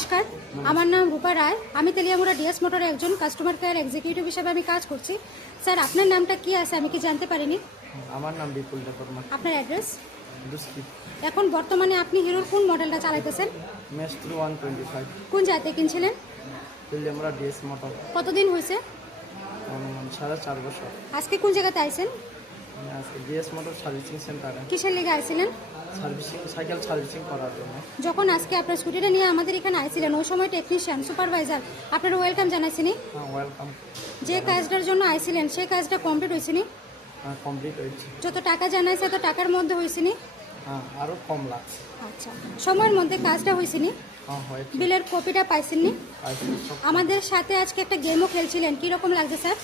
নমস্কার, আমার নাম রূপা রায়। আমি তেলিয়ামুড়া ডিএস মোটরে একজন কাস্টমার কেয়ার এক্সিকিউটিভ হিসেবে আমি কাজ করছি। স্যার, আপনার নামটা কি আছে আমি কি জানতে পারিনি? আমার নাম বিপুল দেববর্মা। আপনার অ্যাড্রেস? দুষ্কৃত এখন বর্তমানে আপনি হিরোর কোন মডেলটা চালাইতেছেন? মেস্ট্রু 125 কোন জায়গায় কিনছিলেন? Teliamura DS motor. কতদিন হয়েছে? অনুমান 4.5 বছর। আজকে কোন জায়গাতে আইছেন? আমি আজকে ডিএস মোটর সার্ভিসিং সেন্টারে কিসের লেগে আইছিলেন? সাইকেল সার্ভিসিং করার জন্য। যখন আজকে আপনার স্কুটিটা নিয়ে আমাদের এখানে আইছিলেন ওই সময় টেকনিশিয়ান সুপারভাইজার আপনার ওয়েলকাম জানাইছিনি? হ্যাঁ, ওয়েলকাম। যে কাজটার জন্য আইছিলেন সেই কাজটা কমপ্লিট হয়েছিনি? হ্যাঁ, কমপ্লিট হয়েছে। যত টাকা জানাইছে তত টাকার মধ্যে হয়েছিনি? হ্যাঁ, আরও কম লাগছে। আচ্ছা, সময়ের মধ্যে কাজটা হয়েছিনি? হ্যাঁ, হয়েছে। বিলের কপিটা পাইছেননি? পাইছি সব। আমাদের সাথে আজকে একটা গেমও খেলছিলেন, কীরকম লাগছে স্যার?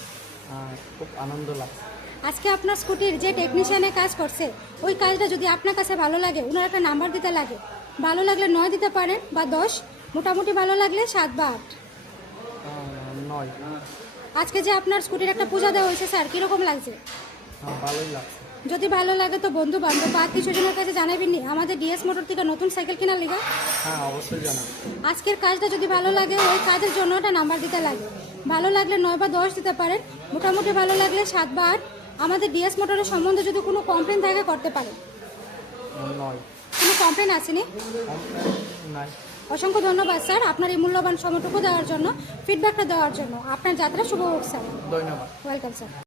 খুব আনন্দ লাগছে। আজকে আপনার স্কুটির যে টেকনিশিয়ানে কাজ করছে ওই কাজটা যদি আপনার কাছে ভালো লাগে ওনার একটা নাম্বার দিতে লাগে। ভালো লাগলে 9 দিতে পারেন বা 10, মোটামুটি ভালো লাগলে 7 বা 8। 9। আজকে যে আপনার স্কুটির একটা পূজা দেওয়া হয়েছে স্যার, কীরকম লাগছে? হ্যাঁ, ভালোই লাগছে। যদি ভালো লাগে তো বন্ধু বান্ধব বা আত্মীয় স্বজনের কাছে জানাবেননি আমাদের ডিএস মোটর থেকে নতুন সাইকেল কেনার লেগে? হ্যাঁ, অবশ্যই জানাবো। আজকের কাজটা যদি ভালো লাগে ওই কাজের জন্য একটা নাম্বার দিতে লাগে। ভালো লাগলে 9 বা 10 দিতে পারেন, মোটামুটি ভালো লাগলে 7 বা 8। আমাদের ডিএস মোটরের সম্বন্ধে যদি কোনো কমপ্লেন থাকে করতে পারেন। 9। কোনো কমপ্লেন আসেনি? নাই। অসংখ্য ধন্যবাদ স্যার আপনার এই মূল্যবান সময়টুকু দেওয়ার জন্য, ফিডব্যাকটা দেওয়ার জন্য। আপনার যাত্রা শুভ হোক স্যার। ধন্যবাদ। Welcome sir.